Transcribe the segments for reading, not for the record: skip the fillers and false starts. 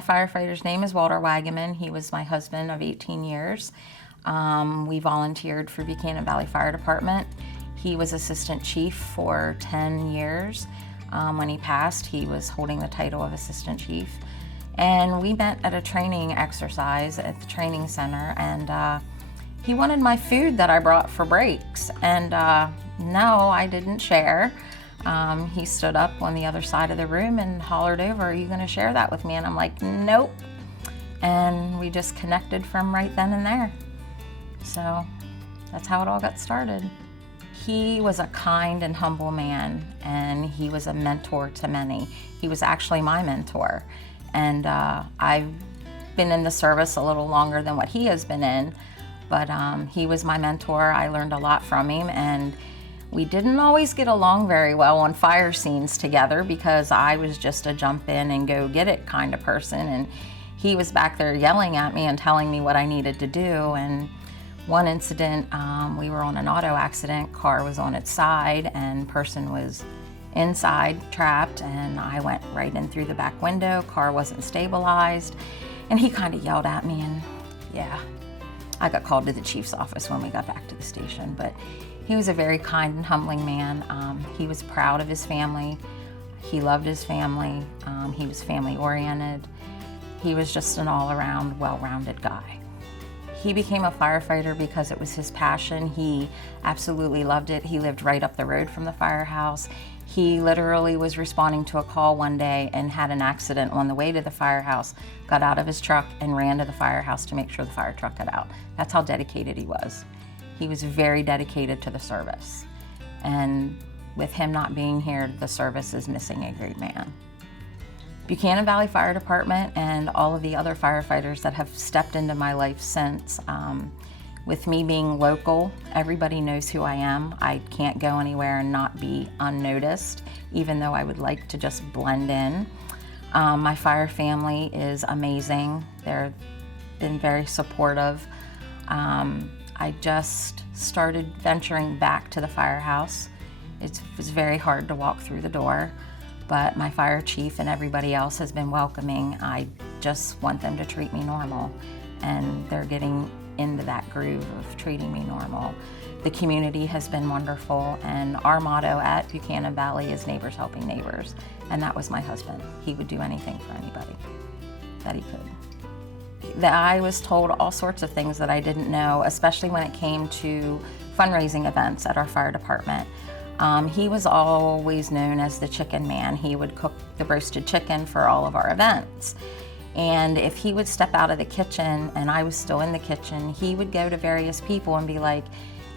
my firefighter's name is Walter Wagaman. He was my husband of 18 years. We volunteered for Buchanan Valley Fire Department. He was assistant chief for 10 years. When he passed, he was holding the title of assistant chief. And we met at a training exercise at the training center, and he wanted my food that I brought for breaks. And no, I didn't share. He stood up on the other side of the room and hollered over, "Are you gonna share that with me?" And I'm like, "Nope." And we just connected from right then and there. So that's how it all got started. He was a kind and humble man, and he was a mentor to many. He was actually my mentor. And I've been in the service a little longer than what he has been in, but he was my mentor. I learned a lot from him, and we didn't always get along very well on fire scenes together because I was just a jump in and go get it kind of person, and he was back there yelling at me and telling me what I needed to do. And one incident, we were on an auto accident, car was on its side and person was inside trapped, and I went right in through the back window, car wasn't stabilized, and he kind of yelled at me, and yeah, I got called to the chief's office when we got back to the station. But he was a very kind and humbling man. He was proud of his family. He loved his family. He was family oriented. He was just an all-around, well-rounded guy. He became a firefighter because it was his passion. He absolutely loved it. He lived right up the road from the firehouse. He literally was responding to a call one day and had an accident on the way to the firehouse, got out of his truck and ran to the firehouse to make sure the fire truck got out. That's how dedicated he was. He was very dedicated to the service. And with him not being here, the service is missing a great man. Buchanan Valley Fire Department and all of the other firefighters that have stepped into my life since, with me being local, everybody knows who I am. I can't go anywhere and not be unnoticed, even though I would like to just blend in. My fire family is amazing. They've been very supportive. I just started venturing back to the firehouse. It was very hard to walk through the door, but my fire chief and everybody else has been welcoming. I just want them to treat me normal, and they're getting into that groove of treating me normal. The community has been wonderful, and our motto at Buchanan Valley is neighbors helping neighbors, and that was my husband. He would do anything for anybody that he could. I was told all sorts of things that I didn't know, especially when it came to fundraising events at our fire department. He was always known as the chicken man. He would cook the roasted chicken for all of our events. And if he would step out of the kitchen and I was still in the kitchen, he would go to various people and be like,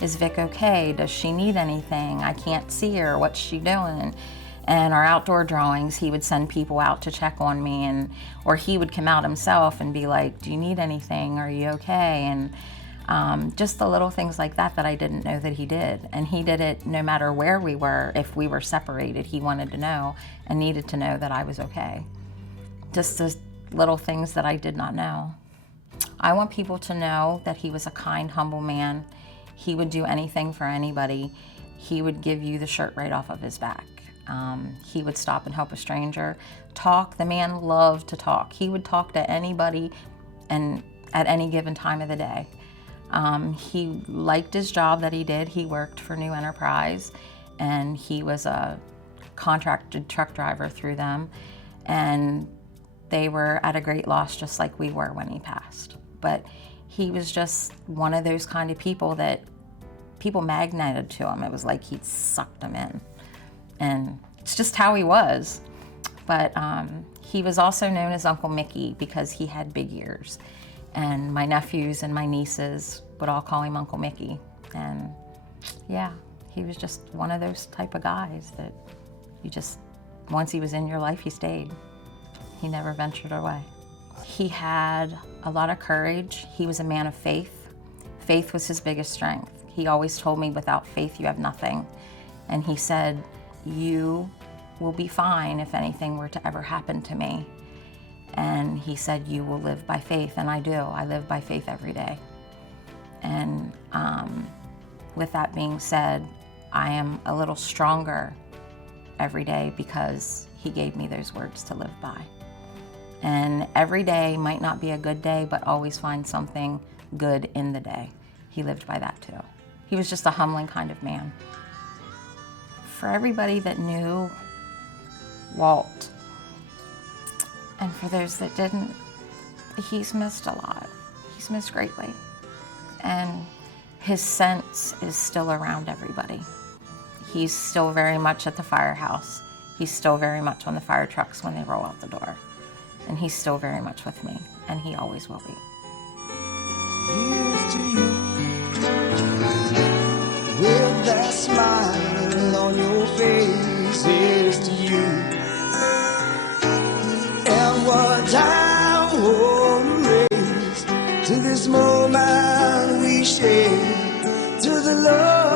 "Is Vic okay? Does she need anything? I can't see her. What's she doing?" And our outdoor drawings, he would send people out to check on me, or he would come out himself and be like, "Do you need anything? Are you okay?" And just the little things like that that I didn't know that he did. And he did it no matter where we were. If we were separated, he wanted to know and needed to know that I was okay. Just the little things that I did not know. I want people to know that he was a kind, humble man. He would do anything for anybody. He would give you the shirt right off of his back. He would stop and help a stranger. Talk, the man loved to talk. He would talk to anybody and at any given time of the day. He liked his job that he did. He worked for New Enterprise, and he was a contracted truck driver through them. And they were at a great loss, just like we were when he passed. But he was just one of those kind of people that people magneted to him. It was like he'd sucked them in. And it's just how he was. But he was also known as Uncle Mickey because he had big ears. And my nephews and my nieces would all call him Uncle Mickey. And yeah, he was just one of those type of guys that you just, once he was in your life, he stayed. He never ventured away. He had a lot of courage. He was a man of faith. Faith was his biggest strength. He always told me, without faith, you have nothing. And he said, you will be fine if anything were to ever happen to me. And he said, you will live by faith. And I do. I live by faith every day. And with that being said, I am a little stronger every day because he gave me those words to live by. And every day might not be a good day, but always find something good in the day. He lived by that too. He was just a humbling kind of man. For everybody that knew Walt, and for those that didn't, he's missed a lot. He's missed greatly. And his sense is still around everybody. He's still very much at the firehouse. He's still very much on the fire trucks when they roll out the door. And he's still very much with me, and he always will be. Here's to you, with that smile on your face. Here's to you, and what I want to raise to this moment we share, to the love